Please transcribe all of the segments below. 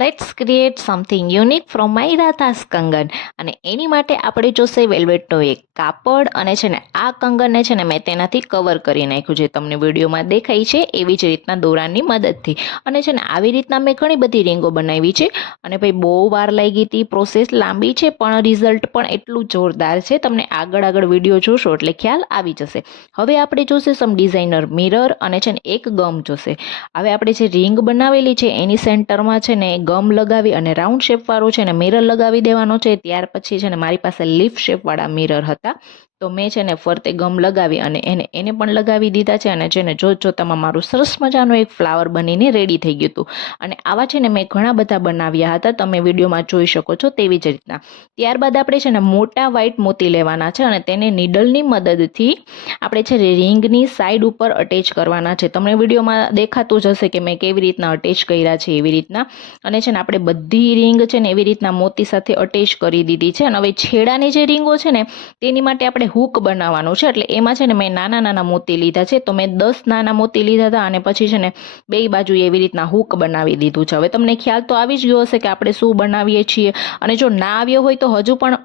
Let's create something unique from my Radha's kangan. અને એની માટે આપણે જોશે વેલ્વેટનો એક કાપડ અને છે ને આ કંગનને છે ને મેં તેનાથી કવર કરી નાખ્યું, જે તમને વિડીયોમાં દેખાય છે એવી જ રીતના દોરાની મદદથી. અને છે ને આવી રીતના મેં ઘણી બધી રીંગો બનાવી છે અને ભાઈ બહુ વાર લાગી હતી, પ્રોસેસ લાંબી છે પણ રિઝલ્ટ પણ એટલું જોરદાર છે. તમને આગળ વિડીયો જોશો એટલે ખ્યાલ આવી જશે. હવે આપણે જોશે સમ ડિઝાઇનર મિરર અને છે ને એક ગમ જોશે. હવે આપણે જે રીંગ બનાવેલી છે એની સેન્ટરમાં છે ને ગમ લગાવી અને રાઉન્ડ શેપવાળું છે ને મિરર લગાવી દેવાનો છે. ત્યાર પછી છે ને મારી પાસે લીફ શેપવાળા મિરર હતા, તો મેં છે ને ફરતે ગમ લગાવી અને એને પણ લગાવી દીધા છે. અને છે ને જોતામાં મારું સરસ મજાનું એક ફ્લાવર બનીને રેડી થઈ ગયું હતું. અને આવા છે ને મેં ઘણા બધા બનાવ્યા હતા, તમે વિડીયોમાં જોઈ શકો છો તેવી જ રીતના. ત્યારબાદ આપણે છે ને મોટા વ્હાઈટ મોતી લેવાના છે અને તેને નીડલની મદદથી આપણે છે રીંગની સાઈડ ઉપર અટેચ કરવાના છે. તમને વિડીયોમાં દેખાતું જ હશે કે મેં કેવી રીતના અટેચ કર્યા છે એવી રીતના. અને છે ને આપણે બધી રીંગ છે ને એવી રીતના મોતી સાથે અટેચ કરી દીધી છે. અને હવે છેડાની જે રીંગો છે ને તેની માટે આપણે હૂક બનાવવાનું છે, એટલે એમાં છે ને મેં નાના મોતી લીધા છે. તો મેં 10 નાના મોતી લીધા હતા અને પછી છે ને બે બાજુ એવી રીતના હૂક બનાવી દીધું છે. હવે તમને ખ્યાલ તો આવી જ ગયો હશે કે આપણે શું બનાવીએ છીએ, અને જો ના આવ્યો હોય તો હજુ પણ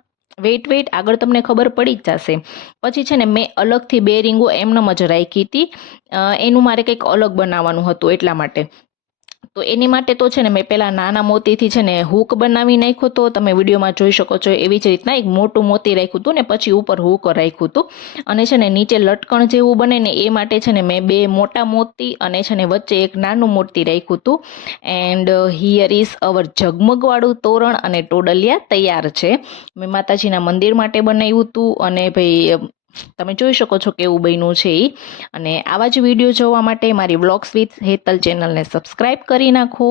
વેઇટ આગળ તમને ખબર પડી જ જશે. પછી છે ને મેં અલગથી બે રીંગો એમનેમ જ રાખી હતી, એનું મારે કંઈક અલગ બનાવવાનું હતું એટલા માટે. તો એની માટે તો છે ને મેં પહેલાં નાના મોતીથી છે ને હૂક બનાવી નાખ્યો, તો તમે વિડીયોમાં જોઈ શકો છો એવી જ રીતના એક મોટું મોતી રાખ્યું હતું ને પછી ઉપર હૂક રાખ્યું હતું. અને છે ને નીચે લટકણ જેવું બને ને એ માટે છે ને મેં બે મોટા મોતી અને છે ને વચ્ચે એક નાનું મોતી રાખ્યું હતું. એન્ડ હિયર ઇઝ અવર ઝગમગવાળું તોરણ અને ટોડલિયા તૈયાર છે. મેં માતાજીના મંદિર માટે બનાવ્યું હતું અને ભાઈ તમે જોઈ શકો છો કેવું બન્યું છે એ. અને આવા જ વિડીયો જોવા માટે મારી વ્લોગ્સ વિથ હેતલ ચેનલને સબસ્ક્રાઈબ કરી નાખો.